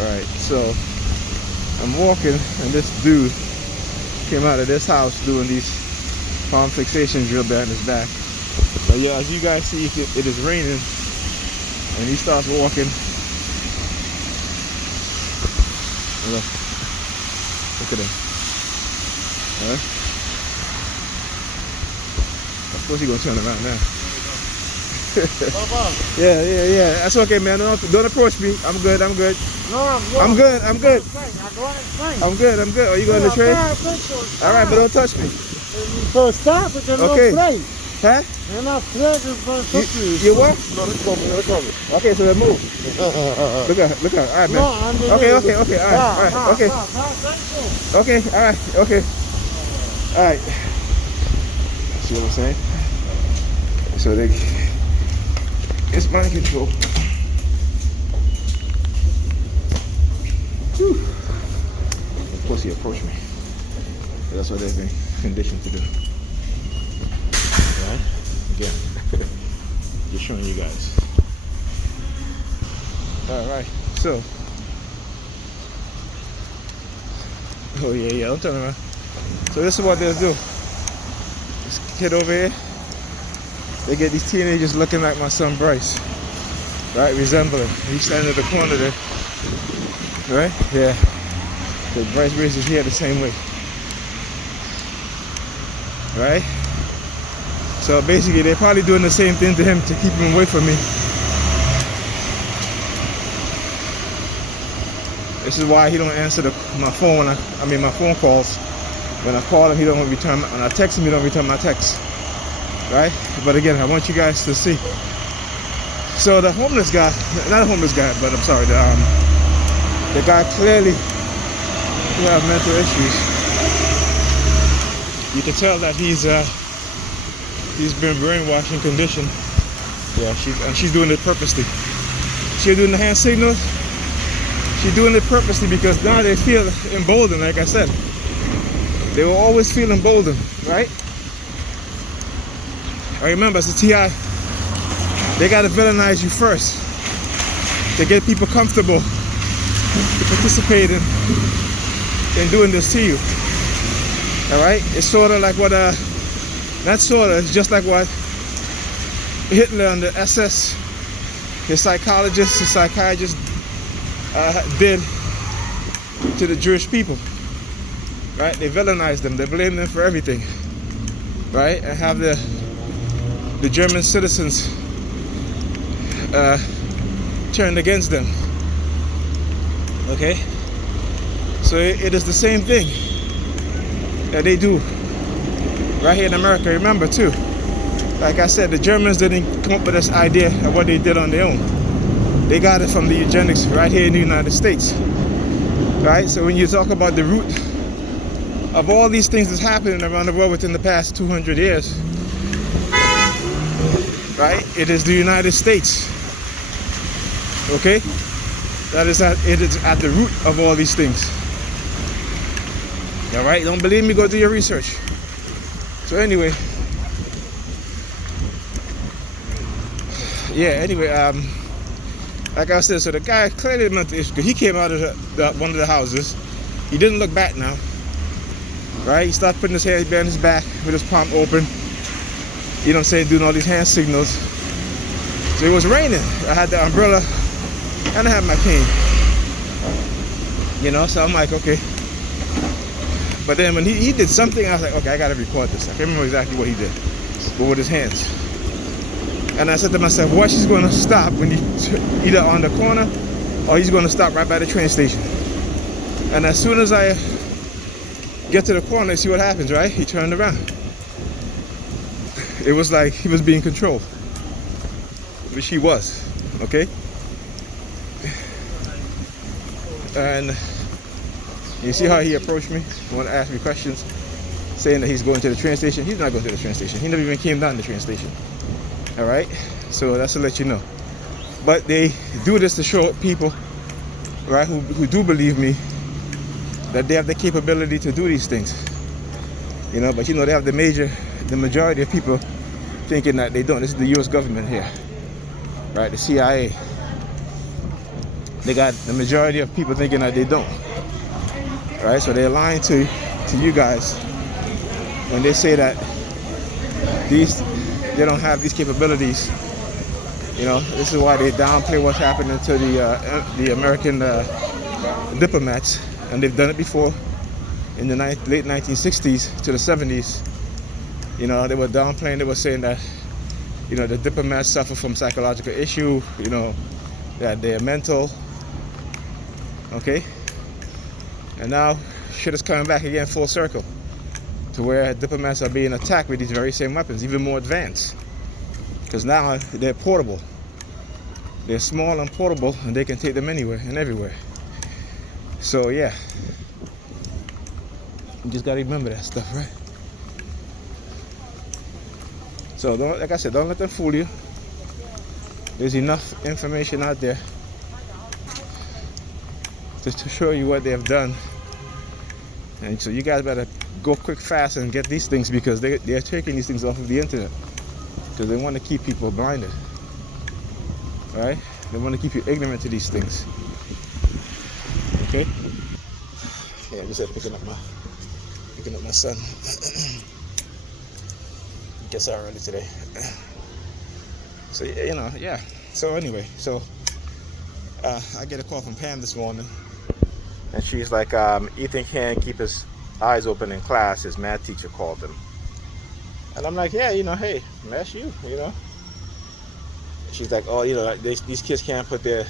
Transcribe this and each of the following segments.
Alright, so I'm walking and this dude came out of this house doing these palm fixation drill behind his back. But yeah, as you guys see, it is raining and he starts walking. Look at him. Alright. Of course he's gonna turn around now. yeah. That's okay, man. Don't approach me. I'm good. No, I'm good. I'm good. I'm good. Are you going to trade? All right, but don't touch me. So stop it. Okay. Play. Huh? You're not playing. You what? Okay, so then move. Look out. All right, man. Okay. All right. Okay. All right. See what I'm saying? So it's mind control. Whew. Of course he approached me. That's what they've been conditioned to do. Alright? Again. Just showing you guys. Alright, so. Oh yeah, don't turn around. So this is what they'll do. This kid over here, they get these teenagers looking like my son Bryce. Right? Resembling. He's standing at the corner there. Right? Yeah. So Bryce raises his hair the same way. Right? So basically they're probably doing the same thing to him to keep him away from me. This is why he don't answer my phone when my phone calls. When I call him, he don't return. When I text him, he don't return my text. Right? But again, I want you guys to see. So the homeless guy, not a homeless guy, but I'm sorry, the guy clearly who have mental issues. You can tell that he's been brainwashed and conditioned. Yeah, she's doing it purposely. She's doing the hand signals. She's doing it purposely because now they feel emboldened, like I said. They will always feel emboldened, right? I remember as a TI, they gotta villainize you first to get people comfortable to participate in doing this to you. Alright? It's sort of like what not sort of, it's just like what Hitler and the SS, his psychologists, his psychiatrists did to the Jewish people. Right? They villainized them, they blame them for everything. Right? And have the German citizens turned against them. Okay? So it is the same thing that they do right here in America. Remember too, like I said, the Germans didn't come up with this idea of what they did on their own. They got it from the eugenics right here in the United States. Right? So when you talk about the root of all these things that's happening around the world within the past 200 years, right? It is the United States. Okay? It is at the root of all these things. All right? Don't believe me? Go do your research. So anyway, like I said, so the guy clearly mental issue because he came out of one of the houses. He didn't look back now. Right? He started putting his hands behind his back with his palm open. You know what I'm saying? Doing all these hand signals. So it was raining. I had the umbrella and I had my cane. You know, so I'm like, okay. But then when he did something, I was like, okay, I gotta record this. I can't remember exactly what he did, but with his hands. And I said to myself, watch, he's gonna stop when either on the corner or he's gonna stop right by the train station. And as soon as I get to the corner, see what happens, right? He turned around. It was like he was being controlled, which he was, okay? And you see how he approached me? He wanted to ask me questions, saying that he's going to the train station. He's not going to the train station. He never even came down the train station. All right? So that's to let you know. But they do this to show people, right, who do believe me, that they have the capability to do these things. You know, but you know, they have the majority of people thinking that they don't. This is the US government here, right? The CIA. they got the majority of people thinking that they don't. Right? So they're lying to you guys when they say that they don't have these capabilities. You know, this is why they downplay what's happening to the American diplomats, and they've done it before in the late 1960s to the 70s. You know, they were downplaying. They were saying that, you know, the diplomats suffer from psychological issue. You know, that they're mental. Okay, and now shit is coming back again full circle to where diplomats are being attacked with these very same weapons, even more advanced, because now they're portable. They're small and portable, and they can take them anywhere and everywhere. So yeah, you just gotta remember that stuff, right? So don't, like I said, don't let them fool you. There's enough information out there to show you what they have done, and so you guys better go quick, fast, and get these things, because they're taking these things off of the internet because they want to keep people blinded. Right? They want to keep you ignorant to these things. Okay? Yeah, I just picking up my son. Gets out early today. So you know, yeah. So anyway, so I get a call from Pam this morning, and she's like, Ethan can't keep his eyes open in class. His math teacher called him, and I'm like, yeah, you know, hey, that's you, you know. She's like, oh, you know, like these kids can't put their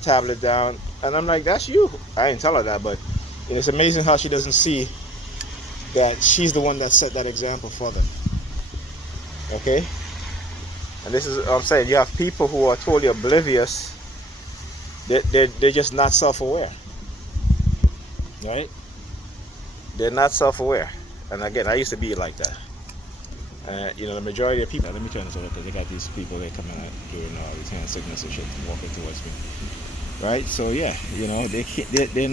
tablet down, and I'm like, that's you. I didn't tell her that, but it's amazing how she doesn't see that she's the one that set that example for them. Okay, and this is what I'm saying. You have people who are totally oblivious. They're just not self-aware, right? They're not self-aware. And again, I used to be like that. You know, the majority of people. Let me turn this over, because they got these people, they're coming out doing all these hand signals and shit, walking towards me. Right? So yeah, you know, they're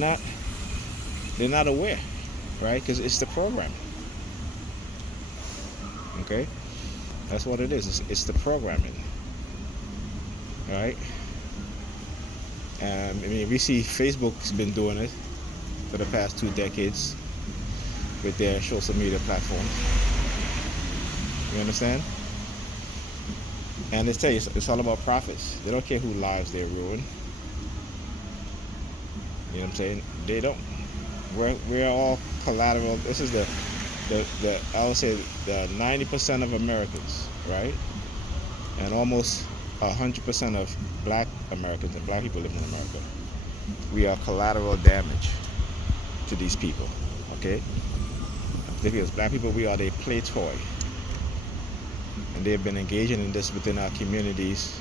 not aware, right? Because it's the program. Okay, that's what it is. It's the programming, right? I mean, we see Facebook's been doing it for the past 2 decades with their social media platforms. You understand? And they tell you, it's all about profits. They don't care who lives they ruin. You know what I'm saying? They don't. We're all collateral. This is the I would say the 90% of Americans, right? And almost 100% of black Americans and black people living in America. We are collateral damage to these people. Okay? Because black people, we are their play toy. And they've been engaging in this within our communities,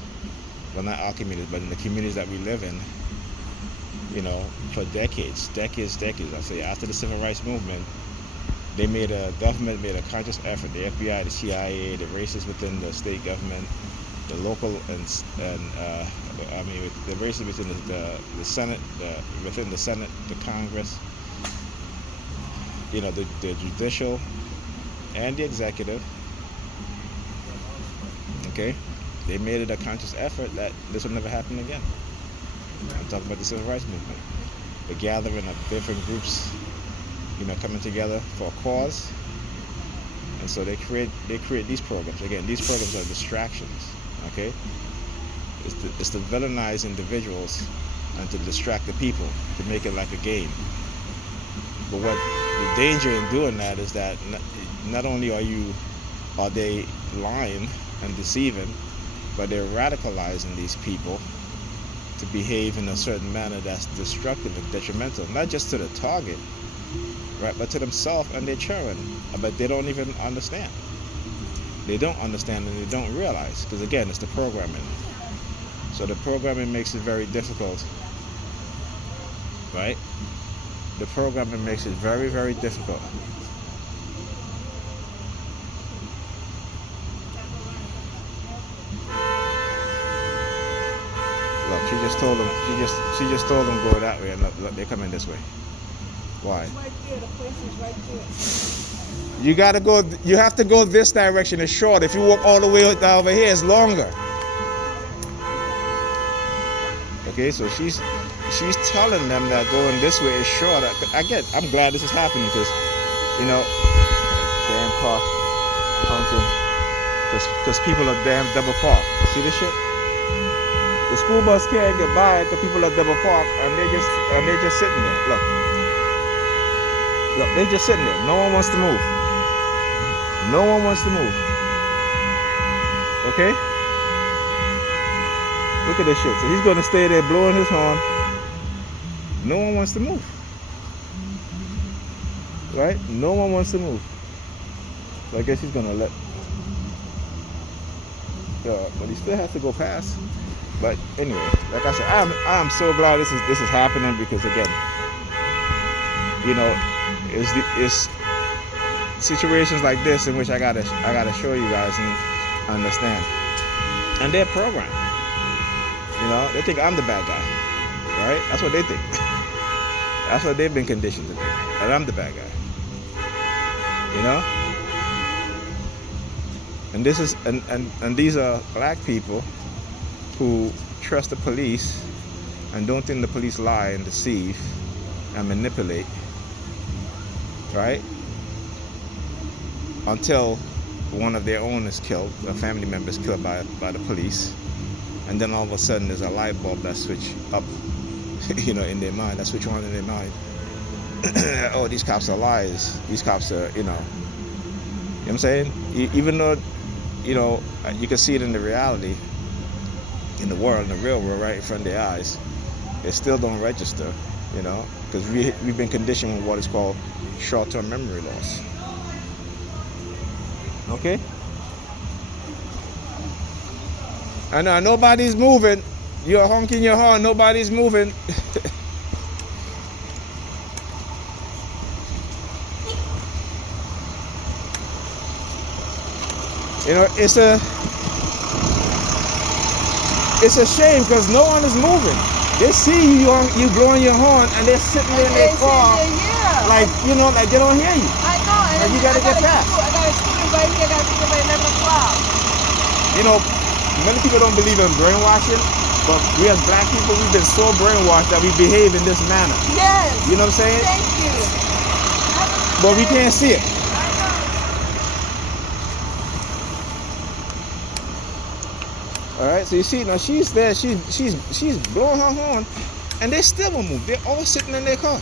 well, not our communities, but in the communities that we live in, you know, for decades. I say, after the civil rights movement, government made a conscious effort, the FBI, the CIA, the racists within the state government, the local the races within the Senate, within the Senate, the Congress, you know, the judicial and the executive. Okay, they made it a conscious effort that this will never happen again. I'm talking about the civil rights movement, the gathering of different groups, you know, coming together for a cause, and so they create these programs. Again, these programs are distractions. Okay, it's to villainize individuals and to distract the people, to make it like a game. But what the danger in doing that is that not only are they lying and deceiving, but they're radicalizing these people to behave in a certain manner that's destructive and detrimental, not just to the target, right, but to themselves and their children. But they don't even understand. They don't understand, and they don't realize, because again, it's the programming. So the programming makes it very difficult, right? The programming makes it very, very difficult. Look, she just told them go that way, and look, they're coming this way. Why? Right there, the place is right there. You gotta go. You have to go this direction. It's short. If you walk all the way over here, it's longer. Okay, so she's she's telling them that going this way is shorter. I'm glad this is happening because, damn car honking. Because people are damn double parked. See this shit? The school bus can't get by because people are double parked and they're just sitting there. Look, they're just sitting there. No one wants to move. No one wants to move. Okay? Look at this shit. So he's gonna stay there blowing his horn. No one wants to move. Right? No one wants to move. So I guess he's gonna let. But he still has to go past. But anyway, like I said, I'm so glad this is happening because again, it's situations like this in which I gotta show you guys and understand. And they're programmed. They think I'm the bad guy, right? That's what they think. That's what they've been conditioned to think. That I'm the bad guy. And this is and these are black people who trust the police and don't think the police lie and deceive and manipulate, right? Until one of their own is killed, a family member is killed by the police, and then all of a sudden there's a light bulb that switch up, in their mind, that switch on in their mind. Oh, these cops are liars. These cops are, you know what I'm saying? Even though, you can see it in the reality, in the world, in the real world, right in front of their eyes, it still don't register, because we've been conditioned with what is called short-term memory loss. Okay? I know nobody's moving. You're honking your horn, nobody's moving. It's a shame because no one is moving. They see you blowing your horn and they're sitting there in their car, like they don't hear you. I know. And you gotta get past. I got a student right here. I got to get by 11 o'clock. Many people don't believe in brainwashing, but we as black people, we've been so brainwashed that we behave in this manner. Yes. You know what I'm saying? Thank you. But we can't see it. All right, so you see, now she's there, she's blowing her horn, and they still won't move. They're all sitting in their car.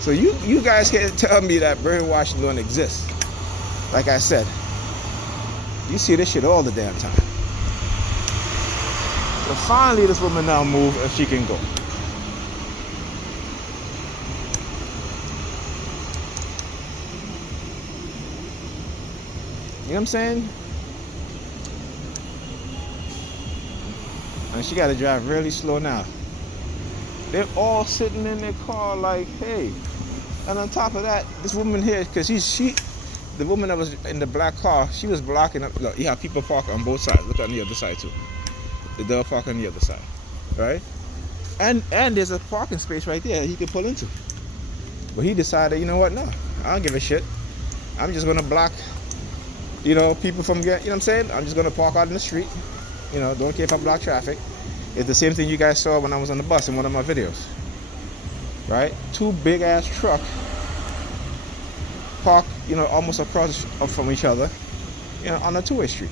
So you guys can't tell me that brainwashing don't exist. Like I said, you see this shit all the damn time. So finally, this woman now move and she can go. You know what I'm saying? And she got to drive really slow now. They're all sitting in their car like, hey. And on top of that, this woman here, because the woman that was in the black car, she was blocking up. Look, you have people park on both sides. Look on the other side too. They'll park on the other side, right? And there's a parking space right there he could pull into. But he decided, you know what? No, I don't give a shit. I'm just gonna block, people from getting. You know what I'm saying? I'm just gonna park out in the street. Don't care if I block traffic. It's the same thing you guys saw when I was on the bus in one of my videos. Right? Two big ass trucks parked, almost across from each other, on a two-way street.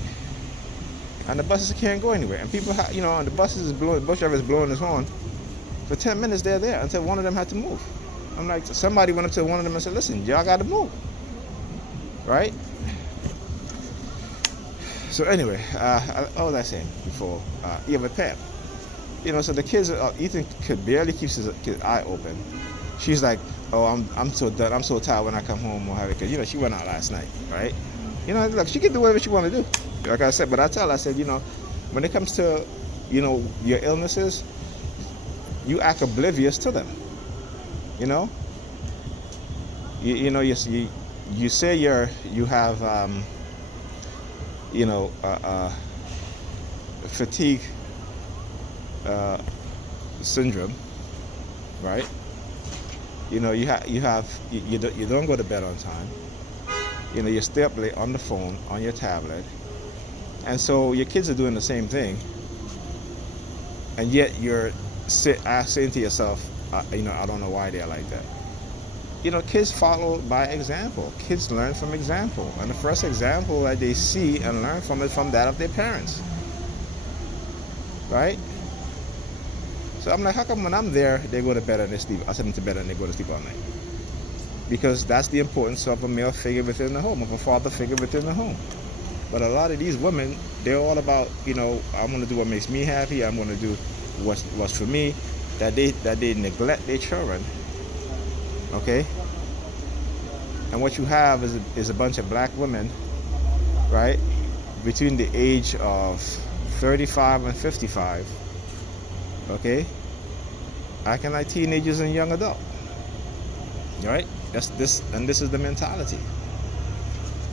And the buses can't go anywhere. And people, and the bus driver is blowing his horn. For 10 minutes they're there until one of them had to move. I'm like, somebody went up to one of them and said, listen, y'all got to move. Right? So anyway, what was I saying before? But Pam, so the kids, Ethan could barely keep his eye open. She's like, oh, I'm so done. I'm so tired when I come home or have it, because she went out last night, right? Look, she can do whatever she want to do. Like I said, but I said, when it comes to, your illnesses, you act oblivious to them. You say you have fatigue syndrome, right? You don't go to bed on time. You stay up late on the phone, on your tablet, and so your kids are doing the same thing. and yet you're saying to yourself, I don't know why they're like that. Kids follow by example. Kids learn from example, and the first example that they see and learn from is from that of their parents, right? So I'm like, how come when I'm there, they go to bed and they sleep? I send them to bed and they go to sleep all night. Because that's the importance of a male figure within the home, of a father figure within the home. But a lot of these women, they're all about, I'm going to do what makes me happy. I'm going to do what's for me. That they neglect their children. Okay. And what you have is a bunch of black women, right, between the age of 35 and 55. Okay, acting like teenagers and young adult. Right? This is the mentality.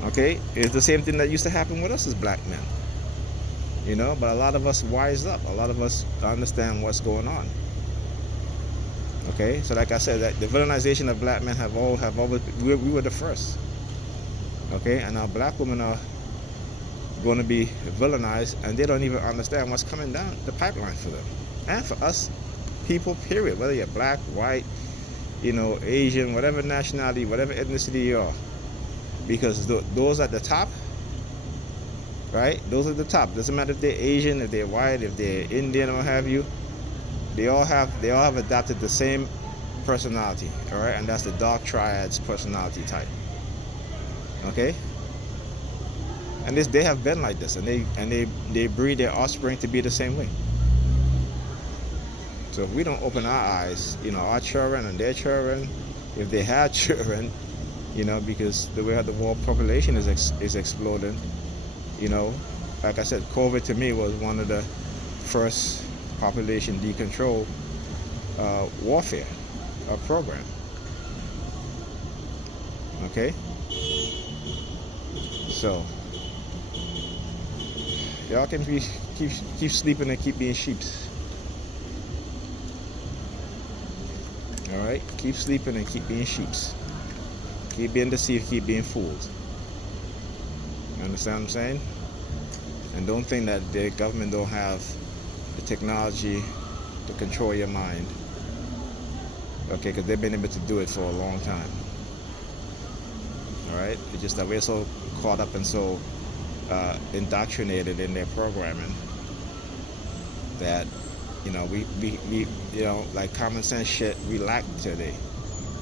Okay, it's the same thing that used to happen with us as black men. But a lot of us wised up. A lot of us understand what's going on. Okay, so like I said, that the villainization of black men have always we were the first. Okay, and now black women are going to be villainized, and they don't even understand what's coming down the pipeline for them. And for us people, period, whether you're black, white, Asian, whatever nationality, whatever ethnicity you are, because those at the top, right? Those at the top. Doesn't matter if they're Asian, if they're white, if they're Indian, or what have you. They all have adopted the same personality, all right? And that's the dark triad's personality type. Okay? And they have been like this, and they breed their offspring to be the same way. So if we don't open our eyes, our children and their children, if they have children, because the way the world population is exploding, like I said, COVID to me was one of the first population decontrol warfare program. Okay, so y'all can keep sleeping and keep being sheeps. All right, keep sleeping and keep being sheeps. Keep being deceived, keep being fooled. You understand what I'm saying? And don't think that the government don't have the technology to control your mind. Okay, because they've been able to do it for a long time. All right, it's just that we're so caught up and so indoctrinated in their programming that we like common sense shit we lack today.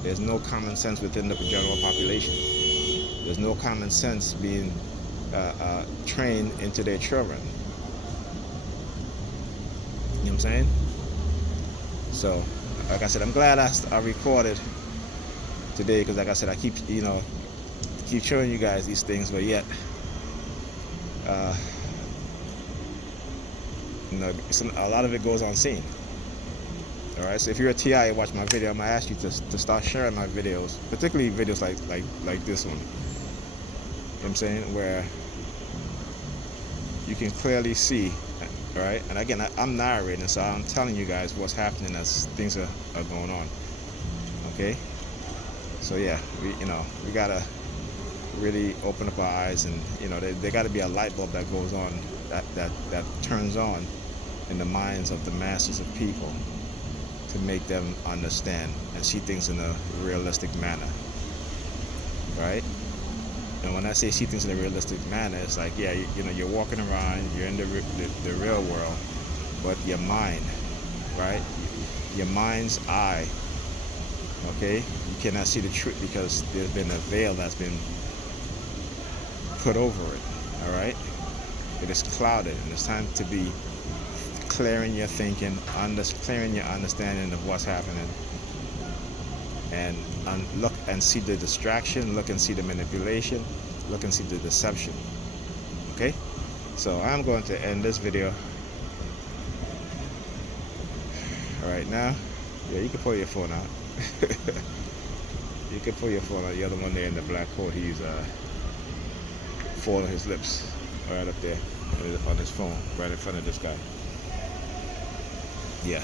There's no common sense within the general population. There's no common sense being trained into their children. You know what I'm saying? So, like I said, I'm glad I recorded today, because like I said, I keep showing you guys these things, but yet a lot of it goes unseen. All right, so if you're a TI and watch my video, I'm gonna ask you to start sharing my videos, particularly videos like this one. You know what I'm saying? Where you can clearly see, all right? And again, I'm narrating, so I'm telling you guys what's happening as things are going on. Okay? So yeah, we gotta really open up our eyes, and there gotta be a light bulb that goes on, that turns on in the minds of the masses of people, to make them understand and see things in a realistic manner, right? And when I say see things in a realistic manner, it's like, yeah, you're walking around, you're in the real world, but your mind, right? Your mind's eye, okay? You cannot see the truth because there's been a veil that's been put over it, all right? It is clouded, and it's time to be clearing your thinking, clearing your understanding of what's happening, and look and see the distraction, look and see the manipulation, look and see the deception. Okay, so I'm going to end this video. All right, now, yeah, you can pull your phone out. You can pull your phone out. The other one there in the black coat, he's folding his lips right up there on his phone, right in front of this guy. Yeah.